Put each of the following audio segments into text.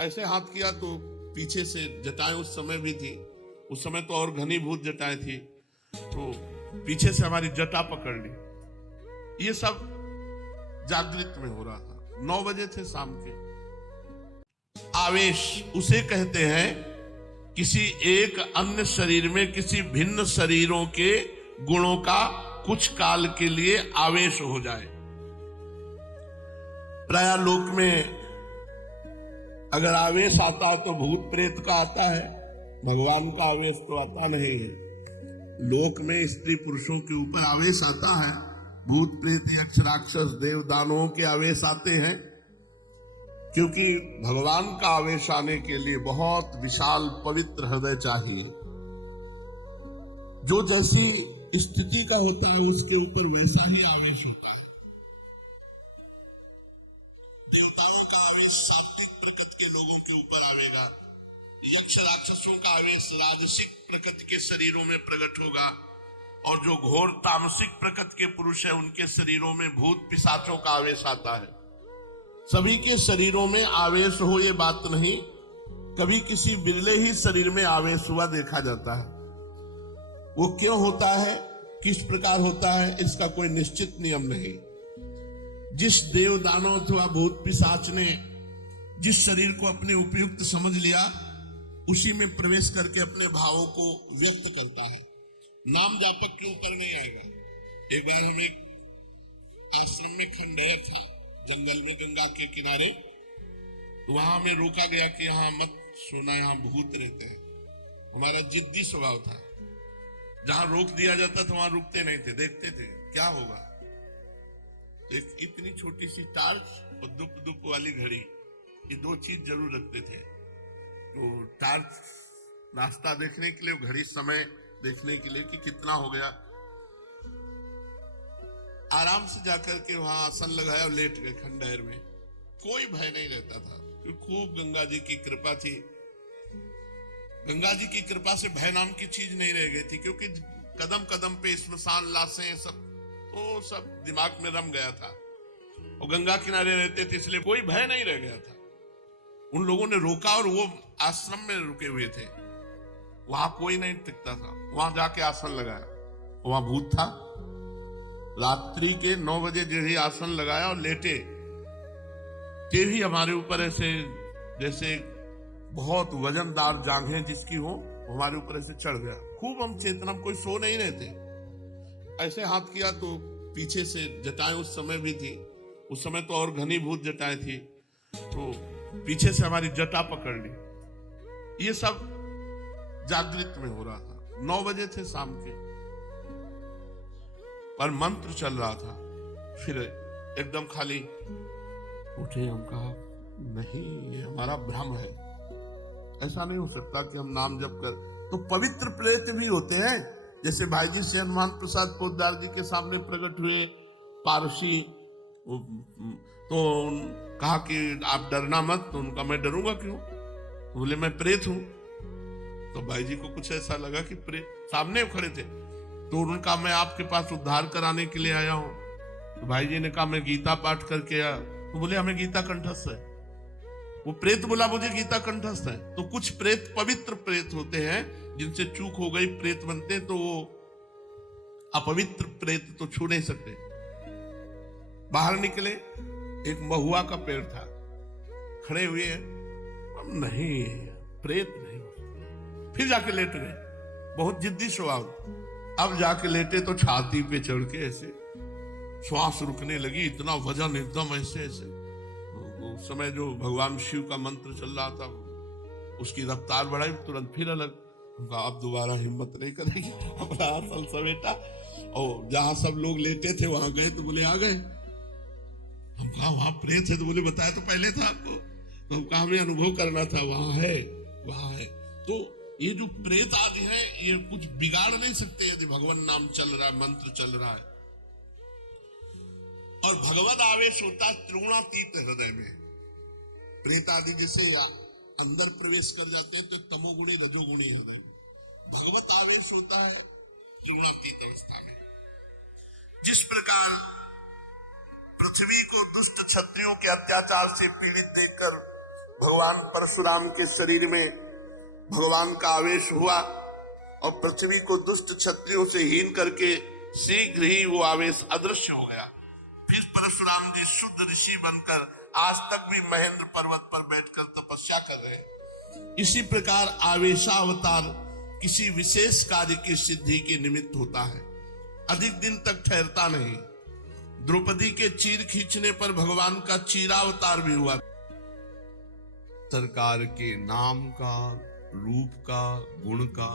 ऐसे हाथ किया तो पीछे से जटाएं उस समय भी थी, उस समय तो और घनीभूत जटाएं थी, तो पीछे से हमारी जटा पकड़ ली। ये सब जागृत में हो रहा था। 9 बजे थे शाम के। आवेश उसे कहते हैं किसी एक अन्य शरीर में किसी भिन्न शरीरों के गुणों का कुछ काल के लिए आवेश हो जाए। प्राय लोक में अगर आवेश आता है तो भूत प्रेत का आता है, भगवान का आवेश तो आता नहीं है। लोक में स्त्री पुरुषों के ऊपर आवेश आता है, भूत प्रेत यक्ष राक्षस देव दानवों के आवेश आते हैं, क्योंकि भगवान का आवेश आने के लिए बहुत विशाल पवित्र हृदय चाहिए। जो जैसी स्थिति का होता है उसके ऊपर वैसा ही आवेश होता है। देवताओं का आवेश सात्विक प्रकृति के लोगों के ऊपर आवेगा, यक्ष राक्षसों का आवेश राजसिक प्रकृति के शरीरों में प्रकट होगा, और जो घोर तामसिक प्रकृति के पुरुष है उनके शरीरों में भूत पिशाचों का आवेश आता है। सभी के शरीरों में आवेश हो ये बात नहीं, कभी किसी बिरले ही शरीर में आवेश हुआ देखा जाता है। वो क्यों होता है, किस प्रकार होता है, इसका कोई निश्चित नियम नहीं। जिस देव दानव अथवा भूत पिशाच ने जिस शरीर को अपने उपयुक्त समझ लिया उसी में प्रवेश करके अपने भावों को व्यक्त करता है। नाम जापक क्यों करने आएगा। एक बार हम एक आश्रम में खंडहर था जंगल में गंगा के किनारे, तो वहां हमें रोका गया कि यहाँ मत सोना, यहाँ भूत रहते हैं। हमारा जिद्दी स्वभाव था, जहां रोक दिया जाता था वहां रुकते नहीं थे, देखते थे क्या होगा। तो एक इतनी छोटी सी टार्च और दुप दुप वाली घड़ी, ये 2 चीज जरूर रखते थे। तो टार्च नाश्ता देखने के लिए, घड़ी समय देखने के लिए कि कितना हो गया। आराम से जाकर के वहां आसन लगाया और लेट गए खंडहर में। कोई भय नहीं रहता था, क्योंकि खूब गंगा जी की कृपा थी। गंगा जी की कृपा से भय नाम की चीज नहीं रह गई थी, क्योंकि कदम कदम पे स्मशान लाशें सब तो सब दिमाग में रम गया था, और गंगा किनारे रहते थे इसलिए कोई भय नहीं रह गया था। उन लोगों ने रोका और वो आश्रम में रुके हुए थे, वहां कोई नहीं टिकता था। वहां जाके आसन लगाया, वहां भूत था। रात्रि के 9 बजे जो ही आसन लगाया और लेटे, ते भी हमारे ऊपर ऐसे जैसे बहुत वजनदार जांघें जिसकी हो, हमारे ऊपर ऐसे चढ़ गया। खूब हम चेतना, कोई सो नहीं रहे थे। ऐसे हाथ किया तो पीछे से जटाएं उस समय भी थी, उस समय तो और घनीभूत जटाएं थी, तो पीछे से हमारी जटा पकड़ ली। ये सब जागृत में हो रहा था। 9 बजे थे शाम के, पर मंत्र चल रहा था। फिर एकदम खाली उठे, हम कहा नहीं, ये हमारा भ्रम है, ऐसा नहीं हो सकता कि हम नाम जप कर। तो पवित्र प्रेत भी होते हैं, जैसे भाई जी से हनुमान प्रसाद पोद्दार जी के सामने प्रकट हुए पारसी, तो कहा कि आप डरना मत। तो उनका मैं डरूंगा क्यों, बोले मैं प्रेत हूं। तो भाई जी को कुछ ऐसा लगा कि प्रेत सामने खड़े थे, तो उनका मैं आपके पास उद्धार कराने के लिए आया हूं। तो भाई जी ने कहा मैं गीता पाठ करके आया। तो बोले हमें गीता कंठस्थ है। वो प्रेत बोला मुझे गीता कंठस्थ है। तो कुछ प्रेत पवित्र प्रेत होते हैं, जिनसे चूक हो गई प्रेत बनते, तो वो अपवित्र प्रेत तो छू नहीं सकते। बाहर निकले, एक महुआ का पेड़ था, खड़े हुए नहीं, प्रेत नहीं। फिर जाके लेट गए, बहुत जिद्दी स्वभाव। अब जाके लेटे तो छाती पे चढ़ के ऐसे श्वास रुकने लगी, इतना वजन एकदम ऐसे ऐसे। उस समय जो भगवान शिव का मंत्र चल रहा था उसकी रफ्तार बढ़ाई, तुरंत फिर अलग। उनका अब दोबारा हिम्मत नहीं करेगी, अपना आसन समेटा और जहां सब लोग लेटे थे वहां गए। तो बोले आ गए। हम कहा वहां प्रेत है, तो बोले बताया तो पहले था आपको। तो हम कहा हमें अनुभव करना था, वहां है, वहां है। तो ये जो प्रेत आदि है ये कुछ बिगाड़ नहीं सकते यदि भगवान नाम चल रहा है, मंत्र चल रहा है। और भगवत आवेश होता है त्रिगुणातीत हृदय में। प्रेत आदि जैसे अंदर प्रवेश कर जाते हैं तो तमोगुणी रजोगुणी हृदय, भगवत आवेश होता है त्रिगुणातीत अवस्था में। जिस प्रकार पृथ्वी को दुष्ट क्षत्रियों के अत्याचार से पीड़ित देखकर भगवान परशुराम के शरीर में भगवान का आवेश हुआ और पृथ्वी को दुष्ट क्षत्रियों से हीन करके शीघ्र ही वो आवेश अदृश्य हो गया। फिर परशुराम जी शुद्ध ऋषि बनकर आज तक भी महेंद्र पर्वत पर बैठकर तपस्या कर रहे हैं। इसी प्रकार आवेशावतार किसी विशेष कार्य की सिद्धि के निमित्त होता है, अधिक दिन तक ठहरता नहीं। द्रौपदी के चीर खींचने पर भगवान का चीरावतार भी हुआ। सरकार के नाम का, रूप का, गुण का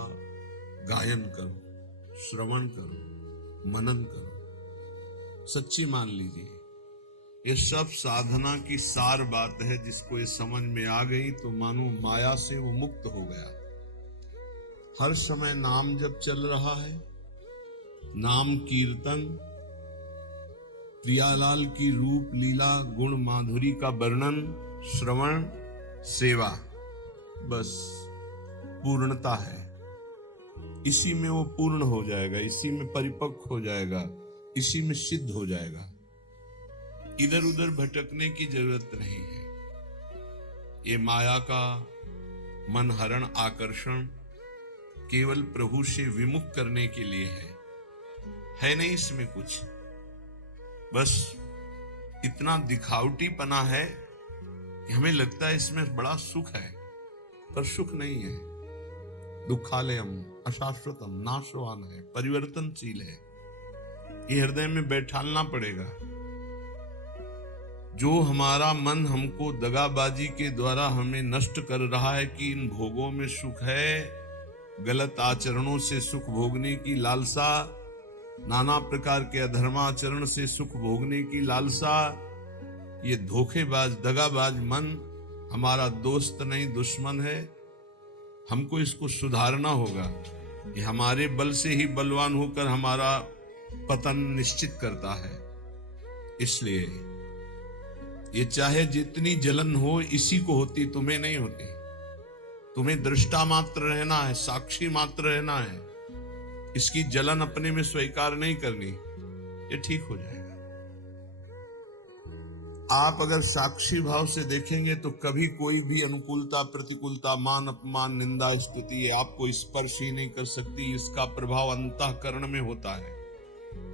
गायन करो, श्रवण करो, मनन करो। सच्ची मान लीजिए, ये सब साधना की सार बात है। जिसको ये समझ में आ गई तो मानो माया से वो मुक्त हो गया। हर समय नाम जब चल रहा है, नाम कीर्तन, प्रियालाल की रूप लीला गुण माधुरी का वर्णन, श्रवण, सेवा, बस पूर्णता है। इसी में वो पूर्ण हो जाएगा, इसी में परिपक्व हो जाएगा, इसी में सिद्ध हो जाएगा। इधर उधर भटकने की जरूरत नहीं है। ये माया का मनहरण आकर्षण केवल प्रभु से विमुख करने के लिए है नहीं इसमें कुछ। बस इतना दिखावटीपना है कि हमें लगता है इसमें बड़ा सुख है, पर सुख नहीं है। दुखालयम अशाश्वतम नाशवान है, परिवर्तनशील है। ये हृदय में बैठालना पड़ेगा। जो हमारा मन हमको दगाबाजी के द्वारा हमें नष्ट कर रहा है कि इन भोगों में सुख है, गलत आचरणों से सुख भोगने की लालसा, नाना प्रकार के अधर्माचरण से सुख भोगने की लालसा, ये धोखेबाज दगाबाज मन हमारा दोस्त नहीं दुश्मन है। हमको इसको सुधारना होगा। ये हमारे बल से ही बलवान होकर हमारा पतन निश्चित करता है। इसलिए ये चाहे जितनी जलन हो, इसी को होती, तुम्हें नहीं होती। तुम्हें दृष्टा मात्र रहना है, साक्षी मात्र रहना है। इसकी जलन अपने में स्वीकार नहीं करनी, ये ठीक हो जाएगा। आप अगर साक्षी भाव से देखेंगे तो कभी कोई भी अनुकूलता, प्रतिकूलता, मान अपमान, निंदा, स्तुति आपको स्पर्श ही नहीं कर सकती। इसका प्रभाव अंतःकरण में होता है।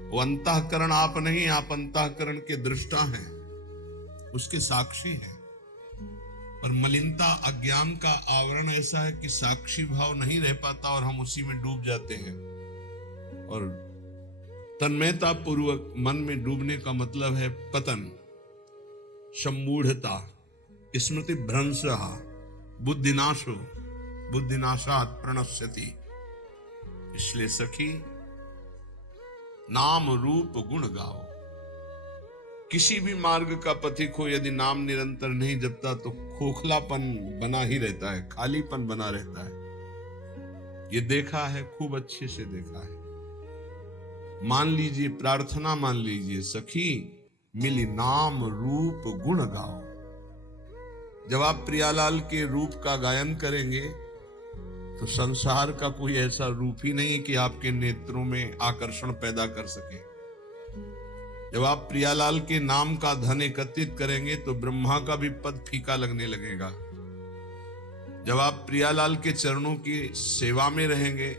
वो अंतःकरण आप नहीं, आप अंतःकरण के दृष्टा हैं, उसके साक्षी हैं। पर मलिनता, अज्ञान का आवरण ऐसा है कि साक्षी भाव नहीं रह पाता और हम उसी में डूब जाते हैं। और तन्मयता पूर्वक मन में डूबने का मतलब है पतन, सम्मूढ़ता, स्मृति भ्रंशः, बुद्धिनाशो, बुद्धिनाशात् प्रणश्यति। इसलिए सखी, नाम रूप गुण गाओ। किसी भी मार्ग का पथिक हो, यदि नाम निरंतर नहीं जपता तो खोखलापन बना ही रहता है, खालीपन बना रहता है। ये देखा है, खूब अच्छे से देखा है। मान लीजिए, प्रार्थना मान लीजिए, सखी मिली नाम रूप गुण गाओ। जब आप प्रियालाल के रूप का गायन करेंगे तो संसार का कोई ऐसा रूप ही नहीं कि आपके नेत्रों में आकर्षण पैदा कर सके। जब आप प्रियालाल के नाम का धन एकत्रित करेंगे तो ब्रह्मा का भी पद फीका लगने लगेगा। जब आप प्रियालाल के चरणों की सेवा में रहेंगे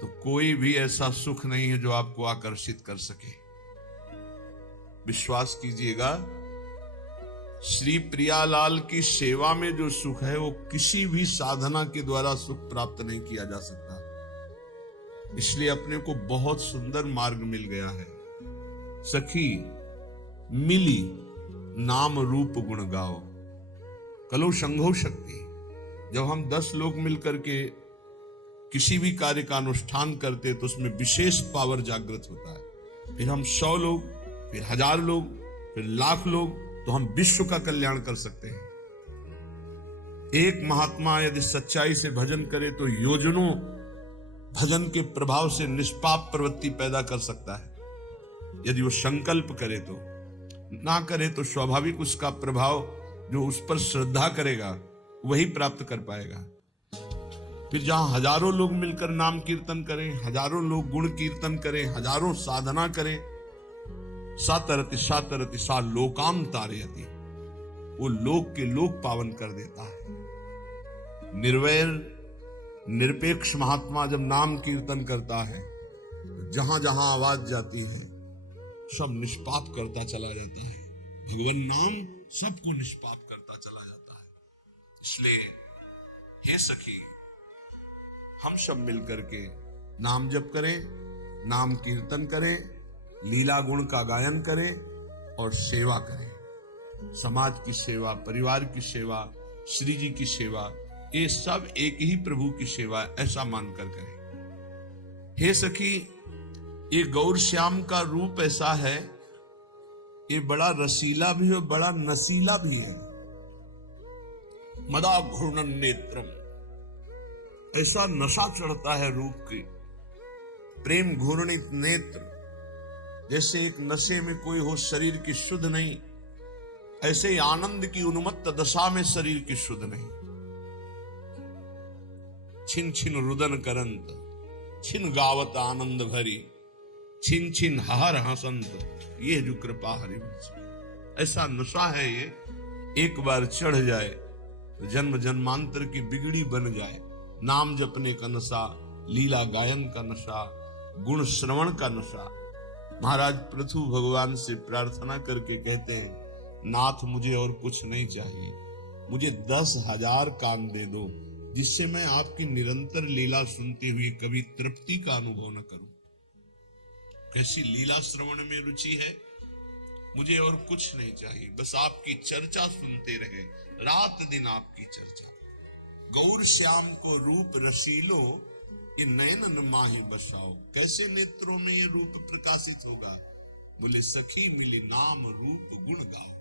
तो कोई भी ऐसा सुख नहीं है जो आपको आकर्षित कर सके। विश्वास कीजिएगा, श्री प्रियालाल की सेवा में जो सुख है वो किसी भी साधना के द्वारा सुख प्राप्त नहीं किया जा सकता। इसलिए अपने को बहुत सुंदर मार्ग मिल गया है। सखी मिली नाम रूप गुण गाओ, कलो संघो शक्ति। जब हम 10 लोग मिलकर के किसी भी कार्य का अनुष्ठान करते तो उसमें विशेष पावर जागृत होता है। फिर हम 100 लोग, फिर 1000 लोग, फिर लाख लोग, तो हम विश्व का कल्याण कर सकते हैं। एक महात्मा यदि सच्चाई से भजन करे तो योजनों भजन के प्रभाव से निष्पाप प्रवृत्ति पैदा कर सकता है। यदि वो संकल्प करे तो, ना करे तो स्वाभाविक उसका प्रभाव जो उस पर श्रद्धा करेगा वही प्राप्त कर पाएगा। फिर जहां हजारों लोग मिलकर नाम कीर्तन करें, हजारों लोग गुण कीर्तन करें, हजारों साधना करें, सातरति सातरति सा लोकाम तारयति। वो लोक के लोक पावन कर देता है। निर्वैर निरपेक्ष महात्मा जब नाम कीर्तन करता है तो जहां जहां आवाज जाती है सब निष्पाप करता चला जाता है। भगवान नाम सबको निष्पाप करता चला जाता है। इसलिए हे सखी, हम सब मिलकर के नाम जप करें, नाम कीर्तन करें, लीला गुण का गायन करें और सेवा करें। समाज की सेवा, परिवार की सेवा, श्री जी की सेवा, ये सब एक ही प्रभु की सेवा, ऐसा मानकर करें। हे सखी, ये गौर श्याम का रूप ऐसा है, ये बड़ा रसीला भी है, बड़ा नसीला भी है। मदा घूर्णन नेत्रम, ऐसा नशा चढ़ता है रूप की। प्रेम घूर्णित नेत्र, जैसे एक नशे में कोई हो, शरीर की शुद्ध नहीं, ऐसे ही आनंद की उन्मत्त दशा में शरीर की शुद्ध नहीं। छिन छिन रुदन करंत, छिन गावत आनंद भरी, छिन छिन हर हसंत, ये जो कृपा हरिवंश। ऐसा नशा है ये, एक बार चढ़ जाए तो जन्म जन्मांतर की बिगड़ी बन जाए। नाम जपने का नशा, लीला गायन का नशा, गुण श्रवण का नशा। महाराज पृथु भगवान से प्रार्थना करके कहते हैं, नाथ मुझे और कुछ नहीं चाहिए, मुझे 10,000 कान दे दो, जिससे मैं आपकी निरंतर लीला सुनते हुए कभी तृप्ति का अनुभव न करूं। कैसी लीला श्रवण में रुचि है, मुझे और कुछ नहीं चाहिए, बस आपकी चर्चा सुनते रहे, रात दिन आपकी चर्चा। गौर श्याम को रूप रसीलो, ये नयनन माहि बसाओ। कैसे नेत्रों में ये रूप प्रकाशित होगा? बोले सखी मिली नाम रूप गुण गाओ।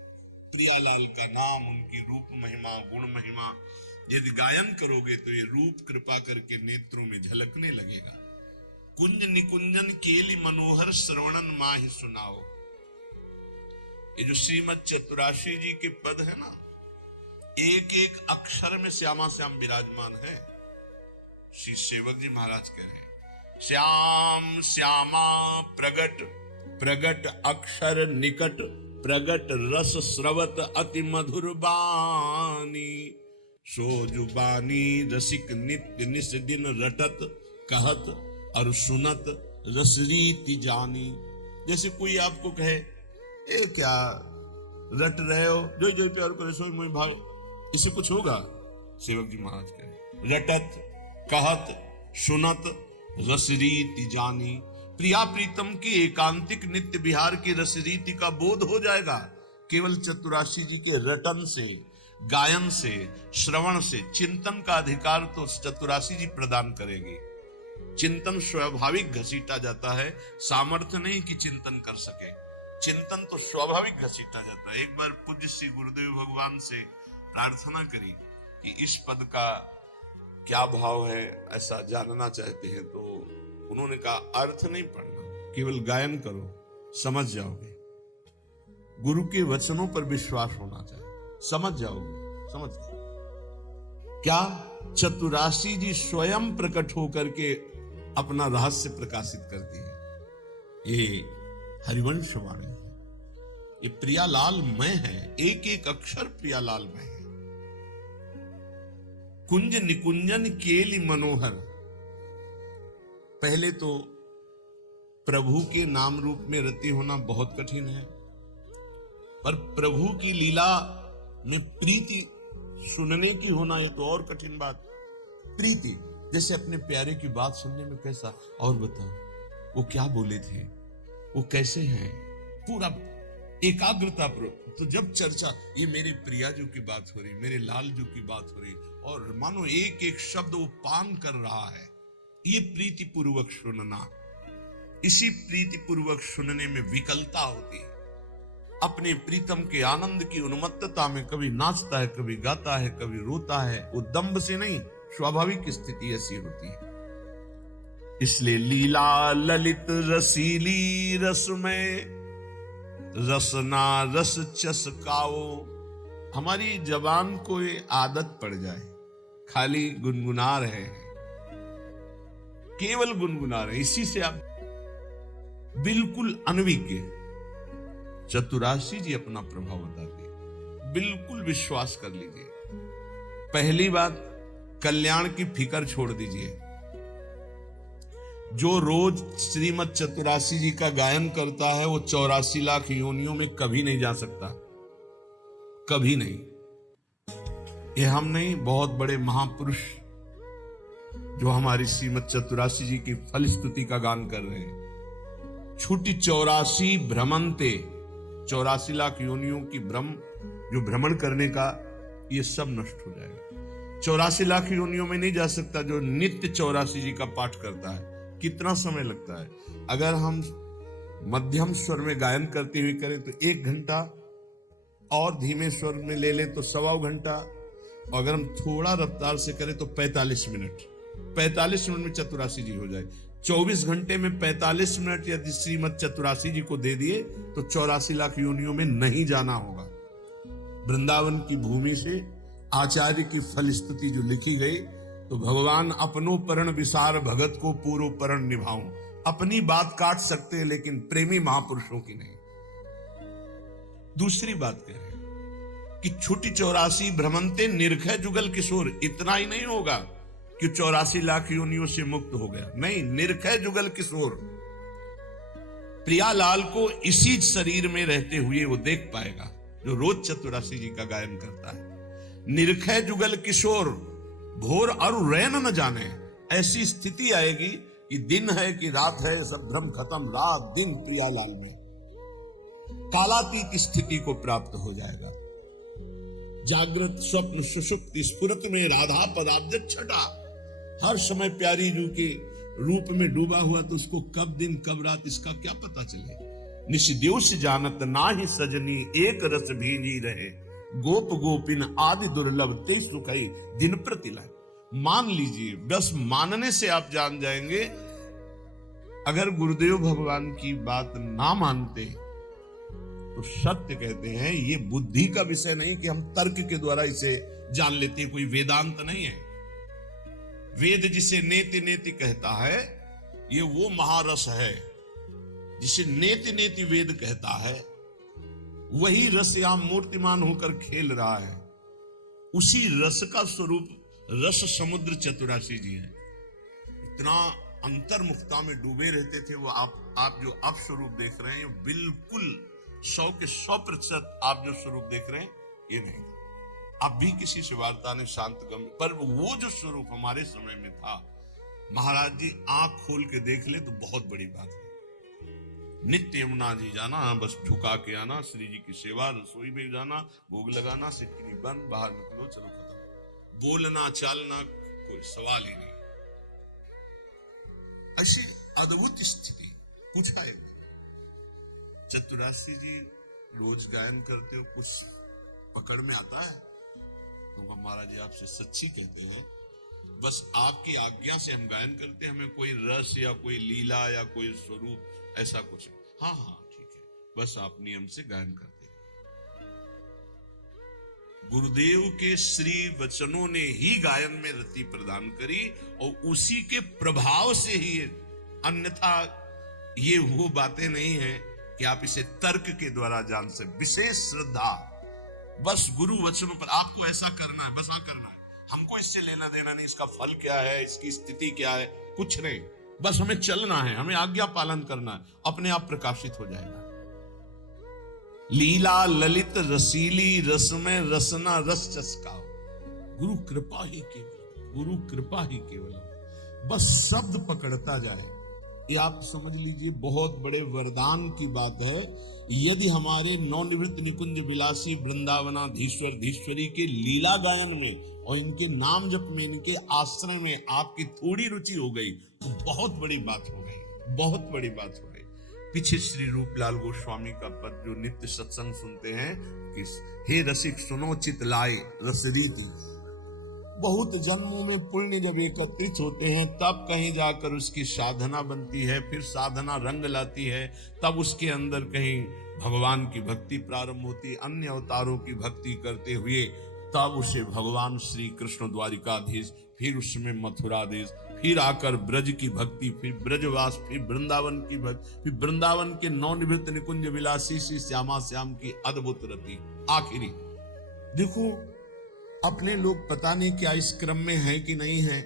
प्रियालाल का नाम, उनकी रूप महिमा, गुण महिमा यदि गायन करोगे तो ये रूप कृपा करके नेत्रों में झलकने लगेगा। कुंज निकुंजन केली मनोहर श्रवणन माहि सुनाओ। ये जो श्रीमद चतुराशी जी के पद है ना, एक एक अक्षर में श्यामा श्याम विराजमान है। श्री सेवक जी महाराज कह रहे हैं, श्याम श्यामा प्रगट, प्रगट अक्षर निकट, प्रगट रस स्रवत अति मधुर बानी। सो जुबानी रसिक नित्य निस दिन रटत, कहत और सुनत रसरीति जानी। जैसे कोई आपको कहे, ये क्या रट रहे हो, जो जो प्यार करे सो मोहि भाई, इससे कुछ होगा? सेवक जी महाराज कहे, रटत कहत सुनत रसरीति जानी। प्रिया प्रीतम की एकांतिक नित्य विहार की रसरीति का बोध हो जाएगा केवल चतुराशी जी के रटन से, गायन से, श्रवण से। चिंतन का अधिकार तो चतुराशी जी प्रदान करेंगे। चिंतन स्वाभाविक घसीटा जाता है, सामर्थ्य नहीं कि चिंतन कर सके। चिंतन तो स्वाभाविक घसीटा जाता है। एक बार पूज्य श्री गुरुदेव भगवान से प्रार्थना करी कि इस पद का क्या भाव है, ऐसा जानना चाहते हैं, तो उन्होंने कहा अर्थ नहीं पढ़ना, केवल गायन करो, समझ जाओगे। गुरु के वचनों पर विश्वास होना चाहिए, समझ जाओगे, समझ जाओगे। क्या चतुराशी जी स्वयं प्रकट होकर के अपना रहस्य प्रकाशित करती है। ये हरिवंश वाणी है, ये प्रियालाल मैं है, एक एक अक्षर प्रियालाल मैं है। कुंज निकुंजन केली मनोहर। पहले तो प्रभु के नाम रूप में रति होना बहुत कठिन है, पर प्रभु की लीला में प्रीति सुनने की होना ये तो और कठिन बात। प्रीति, जैसे अपने प्यारे की बात सुनने में कैसा, और बताओ वो क्या बोले थे, वो कैसे हैं, पूरा एकाग्रता पर। तो जब चर्चा, ये मेरे प्रिया जो की बात हो रही, मेरे लाल जो की बात हो रही, और मानो एक एक शब्द वो पान कर रहा है, ये प्रीति पूर्वक सुनना। इसी प्रीति पूर्वक सुनने में विकलता होती है। अपने प्रीतम के आनंद की उन्मत्तता में कभी नाचता है, कभी गाता है, कभी रोता है। वो दंभ से नहीं, स्वाभाविक स्थिति ऐसी होती है। इसलिए लीला ललित रसीली रसमय, रसना रस चसकाओ। हमारी जबान को ये आदत पड़ जाए, खाली गुनगुना रहे हैं, केवल गुनगुना रहे, इसी से आप बिल्कुल अनभिज्ञ। चतुराशी जी अपना प्रभाव बताते, बिल्कुल विश्वास कर लीजिए। पहली बात, कल्याण की फिक्र छोड़ दीजिए। जो रोज श्रीमद चतुरासी जी का गायन करता है वो 84 लाख योनियों में कभी नहीं जा सकता, कभी नहीं। ये हम नहीं, बहुत बड़े महापुरुष जो हमारी श्रीमद चतुरासी जी की फलस्तुति का गान कर रहे हैं। छुटी 84 भ्रमंते, 84 लाख योनियों की भ्रम, जो भ्रमण करने का, ये सब नष्ट हो जाएगा। 84 लाख योनियों में नहीं जा सकता जो नित्य 84 जी का पाठ करता है। कितना समय लगता है? अगर हम मध्यम स्वर में गायन करते हुए करें तो 1 घंटा, और धीमे स्वर में ले लें तो 1.25 घंटा, और अगर हम थोड़ा रफ्तार से करें तो 45 मिनट। 45 मिनट में चतुरासी जी हो जाए। 24 घंटे में 45 मिनट यदि श्रीमद चतुरासी जी को दे दिए तो 84 लाख योनियों में नहीं जाना होगा। वृंदावन की भूमि से आचार्य की फलस्तुति जो लिखी गई, तो भगवान अपनो परण विसार भगत को पूरो परण निभाऊं। अपनी बात काट सकते हैं लेकिन प्रेमी महापुरुषों की नहीं। दूसरी बात कह रहे हैं कि छुटी 84 भ्रमंते निर्खय जुगल किशोर। इतना ही नहीं होगा कि 84 लाख योनियों से मुक्त हो गया, नहीं, निर्खय जुगल किशोर प्रियालाल को इसी शरीर में रहते हुए वो देख पाएगा जो रोज चतुरासी जी का गायन करता है। निर्खय जुगल किशोर भोर और रैन न जाने, ऐसी स्थिति आएगी कि दिन है कि रात है, सब भ्रम खत्म, रात दिन प्रियालाल में कालातीत स्थिति को प्राप्त हो जाएगा। जागृत स्वप्न सुषुप्ति स्फुरत में राधा पदाब्ज छटा, हर समय प्यारी जू के रूप में डूबा हुआ, तो उसको कब दिन कब रात इसका क्या पता चले। निशिद्योष जानत नाही सजनी, एक रस भीजी रहे, गोप गोपिन आदि दुर्लभ ते सुखई दिन प्रतिलय। मान लीजिए, बस मानने से आप जान जाएंगे। अगर गुरुदेव भगवान की बात ना मानते तो सत्य कहते हैं, ये बुद्धि का विषय नहीं कि हम तर्क के द्वारा इसे जान लेते हैं, कोई वेदांत नहीं है। वेद जिसे नेति नेति कहता है, ये वो महारस है जिसे नेति नेति वेद कहता है। वही रस यहां मूर्तिमान होकर खेल रहा है। उसी रस का स्वरूप रस समुद्र चतुरासी जी है। इतना अंतर्मुखता में डूबे रहते थे वो। आप जो अब स्वरूप देख रहे हैं, बिल्कुल 100 के 100% आप जो स्वरूप देख रहे हैं, ये नहीं था। अब भी किसी से वार्ता नहीं, शांत गम, पर वो जो स्वरूप हमारे समय में था, महाराज जी आंख खोल के देख ले तो बहुत बड़ी बात है। नित्य यमुना जी जाना, बस झुका के आना, श्री जी की सेवा, रसोई में जाना, भोग लगाना, सिक्की बंद, बाहर निकलो, चलो खत्म। बोलना चालना कोई सवाल ही नहीं। ऐसी अद्भुत स्थिति। पूछा है चतुरासी जी रोज गायन करते हो, कुछ पकड़ में आता है? तो महाराज जी आपसे सच्ची कहते हैं, बस आपकी आज्ञा से हम गायन करते हैं, हमें कोई रस या कोई लीला या कोई स्वरूप ऐसा कुछ। हाँ हाँ ठीक है, बस आप नियम से गायन करते हैं। गुरुदेव के श्री वचनों ने ही गायन में रति प्रदान करी, और उसी के प्रभाव से ही, अन्यथा ये वो बातें नहीं है कि आप इसे तर्क के द्वारा जान से। विशेष श्रद्धा, बस गुरु वचनों पर आपको ऐसा करना है, बस हाँ करना है। हमको इससे लेना देना नहीं, इसका फल क्या है, इसकी स्थिति क्या है, कुछ नहीं। बस हमें चलना है, हमें आज्ञा पालन करना है, अपने आप प्रकाशित हो जाएगा। लीला ललित रसीली रस में रसना रस चस्काओ। गुरु कृपा ही केवल, गुरु कृपा ही केवल। बस शब्द पकड़ता जाए, ये आप समझ लीजिए बहुत बड़े वरदान की बात है। यदि हमारे नवनिवृत्त निकुंज विलासी वृंदावनाधीश्वर धीश्वरी के लीला गायन में और इनके नाम जप में, इनके आश्रय में आपकी थोड़ी रुचि हो गई तो बहुत बड़ी बात हो गई, बहुत बड़ी बात हो गई। पीछे श्री रूपलाल गोस्वामी का पद जो नित्य सत्संग सुनते हैं कि हे रसिक सुनो चित लाए रसरीति। बहुत जन्मों में पुण्य जब एकत्रित होते हैं तब कहीं जाकर उसकी साधना बनती है, फिर साधना रंग लाती है, तब उसके अंदर कहीं भगवान की भक्ति प्रारंभ होती है। अन्य अवतारों की भक्ति करते हुए तब उसे भगवान श्री कृष्ण द्वारिकाधीश, फिर उसमें मथुराधीश, फिर आकर ब्रज की भक्ति, फिर ब्रजवास, फिर वृंदावन की भक्ति, फिर वृंदावन के नवनिवृत्त निकुंज विलासी श्री श्यामा श्याम की अद्भुत रति। आखिरी देखो, अपने लोग पता नहीं क्या इस क्रम में है कि नहीं है,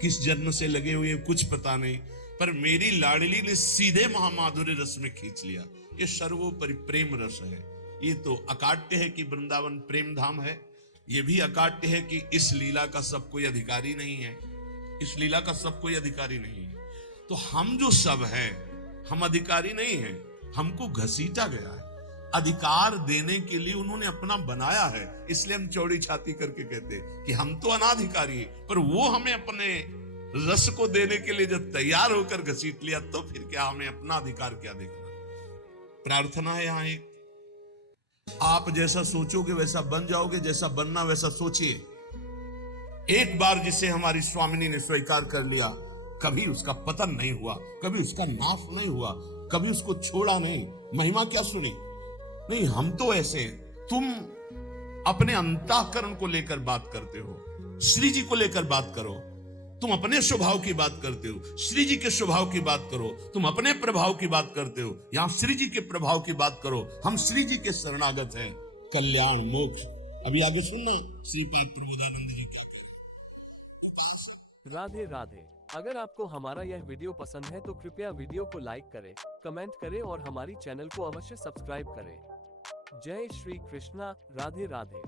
किस जन्म से लगे हुए कुछ पता नहीं, पर मेरी लाडली ने सीधे महामाधुर्य रस में खींच लिया। ये सर्वोपरि प्रेम रस है। ये तो अकाट्य है कि वृंदावन प्रेम धाम है, ये भी अकाट्य है कि इस लीला का सब कोई अधिकारी नहीं है, इस लीला का सब कोई अधिकारी नहीं है। तो हम जो सब हैं, हम अधिकारी नहीं हैं, हमको घसीटा गया है। अधिकार देने के लिए उन्होंने अपना बनाया है, इसलिए हम चौड़ी छाती करके कहते हैं कि हम तो अनाधिकारी है, पर वो हमें अपने रस को देने के लिए जब तैयार होकर घसीट लिया, तो फिर क्या हमें अपना अधिकार क्या देखना। प्रार्थना है यहां एक, आप जैसा सोचोगे वैसा बन जाओगे, जैसा बनना वैसा सोचिए। एक बार जिसे हमारी स्वामिनी ने स्वीकार कर लिया, कभी उसका पतन नहीं हुआ, कभी उसका नाश नहीं हुआ, कभी उसको छोड़ा नहीं। महिमा क्या सुनी? नहीं, हम तो ऐसे, तुम अपने अंतःकरण को लेकर बात करते हो, श्री जी को लेकर बात करो। तुम अपने स्वभाव की बात करते हो, श्री जी के स्वभाव की बात करो। तुम अपने प्रभाव की बात करते हो, यहां श्री जी के प्रभाव की बात करो। हम श्री जी के शरणागत हैं, कल्याण मोक्ष। अभी आगे सुनना श्रीपाद प्रबोधानंद जी क्या कहते हैं। राधे राधे। अगर आपको हमारा यह वीडियो पसंद है तो कृपया वीडियो को लाइक करें, कमेंट करें और हमारी चैनल को अवश्य सब्सक्राइब करें। जय श्री कृष्णा। राधे राधे।